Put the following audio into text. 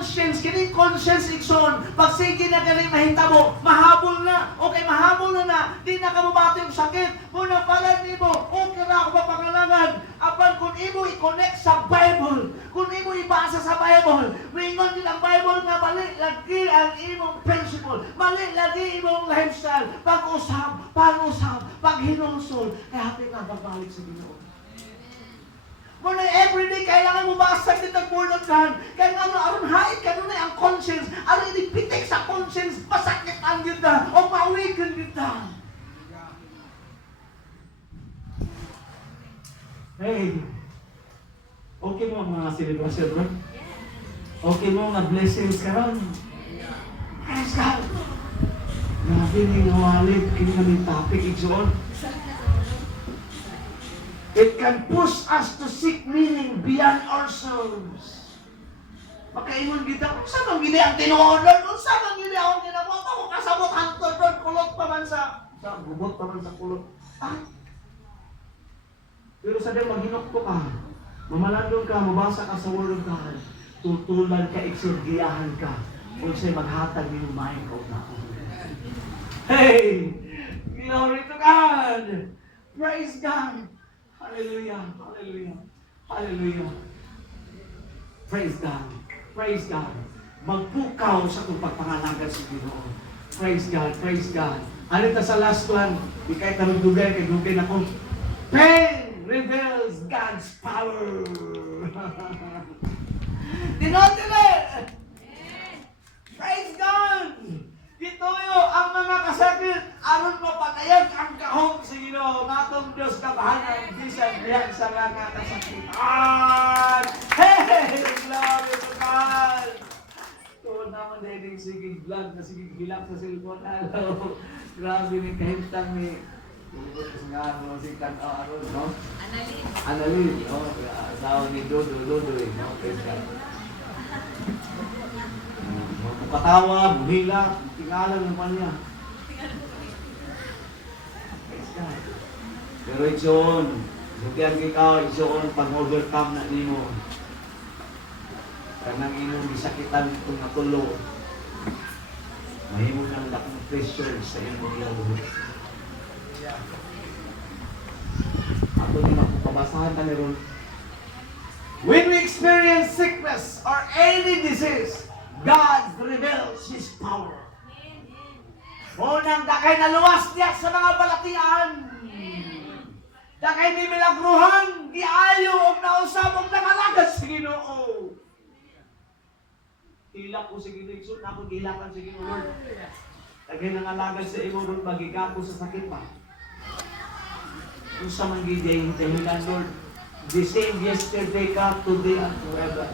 conscience, kining conscience igsoon, pag sige na galing mahintabo, mahabol na, okay, mahabol na, di na kamubato yung sakit, muna pala nimo, okay na ako mapangalangan, apan kung imo i-connect sa Bible, kung imo ibasa sa Bible, mingon din ang Bible nga mali lagi ang imong principle, mali lagi imong lifestyle, pag-usap, pag-hinulsol, kaya hati na babalik sa Ginoo. Muna everyday kailangan mo basag din ang word of God. Kaya nga aron hait ka nun ang conscience. Aron inipitik sa conscience, masakit ang yun na o mawigan yun na. Hey, okay mo ang mga celebration, bro? Okay mo nga blessings ka ron? Praise God! Grabe ni Walid, kini kami topic igsoon. It can push us to seek meaning beyond ourselves. Makaingon kita, kung saan ang gini ang tinuonan? Kung saan ang gini ang ginagawa? Ako kasabot hantod doon, kulot pa man sa gubot pa man sa kulot. Ah? Pero sa din, maghinokto ka. Mamalandong ka, mabasa ka sa Word of God. Tutulan ka, iksurgiyahan ka. Kung sa'y maghatag yung mind ko na. Hey! Glory to God! Praise God! Hallelujah! Hallelujah! Hallelujah! Praise God! Praise God! Magpukaw sa kung pagpangalaga sa Ginoo. Praise God! Praise God! Ano ta sa last one? Di kahit narugdugay, kay dugay na kung pain reveals God's power! Dinotile! Praise God! Itoyo ang mga kasakit, aron mapatayag ang kahog sa Ginoo, natong Diyos kabahanan, bisan diyan sa mga kasakitan. Hey! Glory to God! Tuon naman dahil sige vlog na sige gilak sa cellphone. Hello! Grabe ni kahintang ni si Aron, no? Annalyn, no? Asawa ni Dodo, no? Praise God. Patawa, buhila, tingalan naman niya. Praise God. Pero itsoon, sugyan ikaw, itsoon, pag-overcome na nimo. Kanang inyong gisakitan itong natulo. Mahimo ng lakong pressure sa inyong ilawod. Ako din mapapabasahan ka niron. When we experience sickness or any disease, God reveals His power. Unang dakay na luwas niya sa mga balatian. Dakay ni milagruhan, di ayaw o nausabog na malagas sa Ginoo. Hilak ko sa Ginoo, ako hilakan sa Ginoo, Lord. Dakay nang alagas sa imo, Lord, magigako sa sakit pa. Kung sa manggigay, dahilan, Lord, the same yesterday ka, today, and forever.